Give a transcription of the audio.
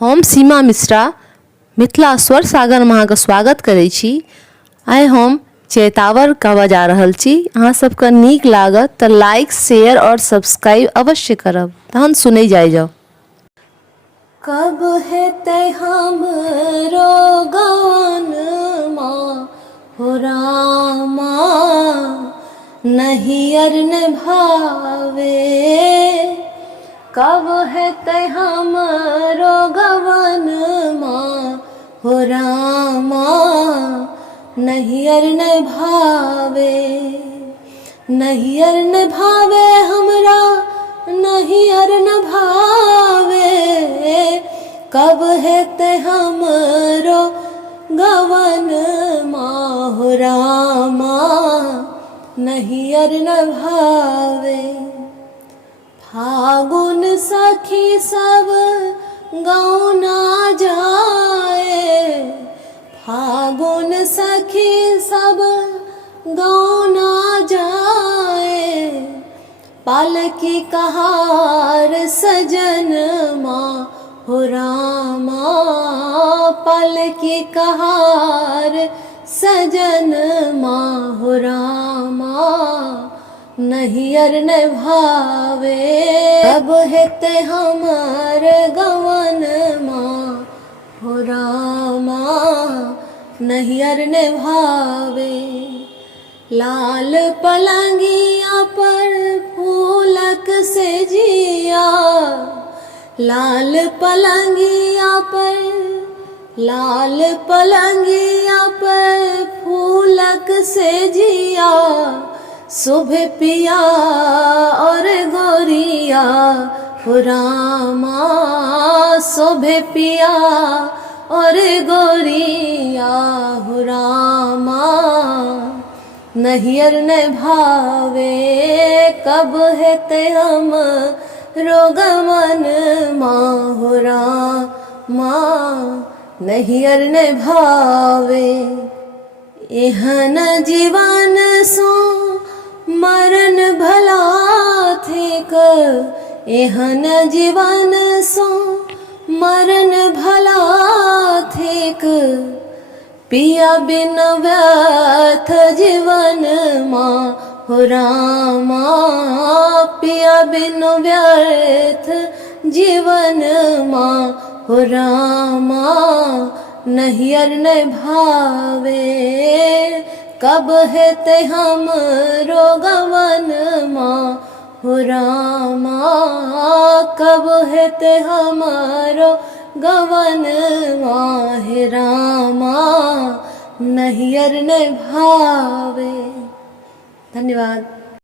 हम सीमा मिश्रा मिथिला स्वर सागर में अहाँके स्वागत करै छी। आइ हम चैतावर गावा जा रहल छी। अहाँ सबके नीक लागत तऽ लाइक शेयर और सब्सक्राइब अवश्य करब। तहन सुनै जाओ। कब हेतै हमरो गवनमा हो रामा, नहियर न भावे। कब हेतै हमरो गवनमा हो रामा, नहियर न भावे। नहियर न भावे हमरा, नहियर न भावे। कब हेतै हमरो गवनमा हो रामा, नहियर न भावे। फागुन सखी सब गाँव ना जाए, फागुन सखी सब गाँव ना जाए। पालकी कहार सजन माँ हो रामा, पालकी कहार सजन माँ हो रामा, नहियर न भावे। कब हेतै हमर गवनमा हो रामा, नहियर न भावे। लाल पलंगिया पर फूलक से जिया, लाल पलंगिया पर, लाल पलंगिया पर फूलक से जिया। शुभ पिया और गोरिया हो रामा, शुभ पिया और गोरिया हो रामा, नहियर न भावे। कब हेतै हमरो गवनमा हो रामा, नहियर न भावे। एहन जीवन सो मरण भला थिक, एहन जीवन सो मरण भला थिक। पिया बिन व्यर्थ जीवन माँ हो रामा, पिया बिन व्यर्थ जीवन माँ हो रामा, नहियर न भावे। कब हेतै हमरो गवनमा हो रामा, कब हेतै हमरो गवनमा हे रामा, नहियर न भावे। धन्यवाद।